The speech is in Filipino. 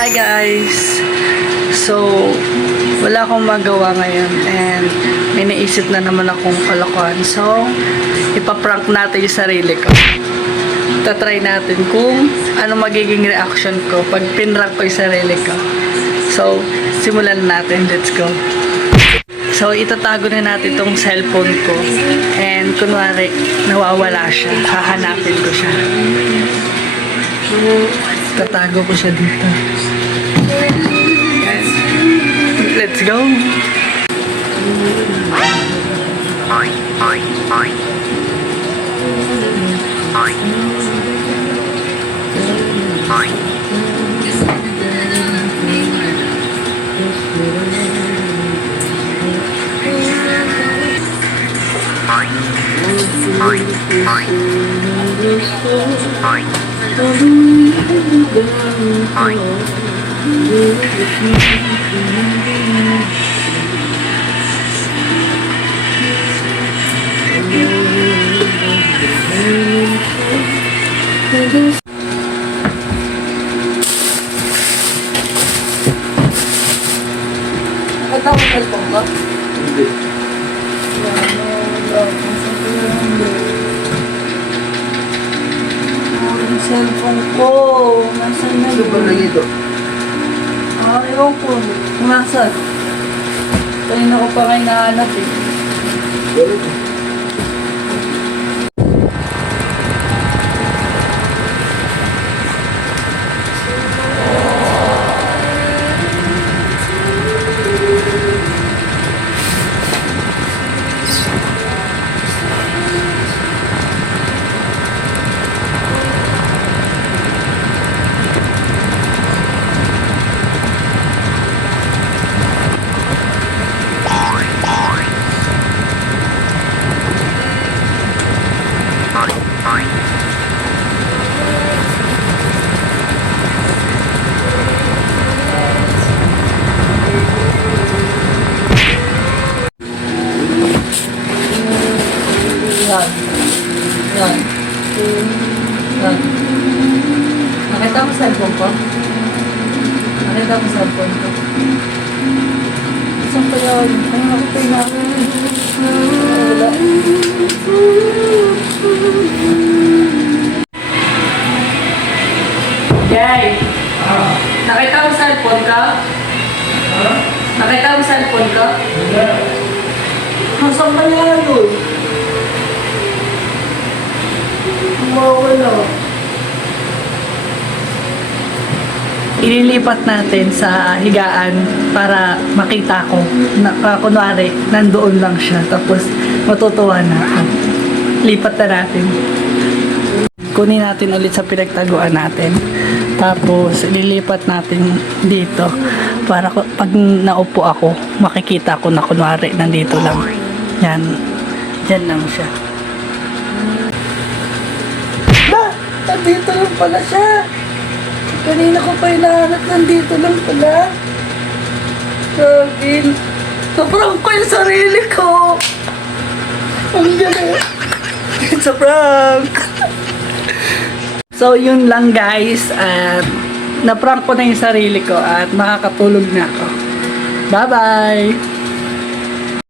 Hi guys! So, wala akong magawa ngayon and may naisip na naman akong kalokohan. So, ipaprank natin yung sarili ko. Tatry natin kung ano magiging reaction ko pag pinrank ko yung sarili ko. So, simulan natin. Let's go! So, itatago na natin itong cellphone ko and kunwari nawawala siya. Hahanapin ko siya. Tatago ko siya dito. Yes. Let's go! Nakita mo cellphone ko? Hindi. Yung cellphone ko. Nasaan na Ano ba yun? lang ito? Ewan ko. Nasaan? Kanina ko pa kayo nahanap eh. Ganito. Yan. Yan. Yan. Nakita mo cellphone ko? Nakita mo cellphone ko? Saan pa yun? Ay, nakita yun namin. Wala. Yay! Nakita mo cellphone ka? Nakita mo cellphone ka? Nasaan ba niya yun? Mawala. Ililipat natin sa higaan para makita ko na kunwari nandoon lang siya tapos matutuwa na ako. Lipat na natin. Kunin natin ulit sa pinagtaguan natin. Tapos ililipat natin dito para pag naupo ako makikita ko na kunwari nandito lang. Yan. Yan lang siya. Nandito lang pala siya. Kanina ko pa hinahanap, nandito lang pala. Gagin. Sobrang ko yung sarili ko. Ang galing. It's a prank. So, yun lang guys. At na-prank ko na yung sarili ko at makakatulog na ako. Bye-bye.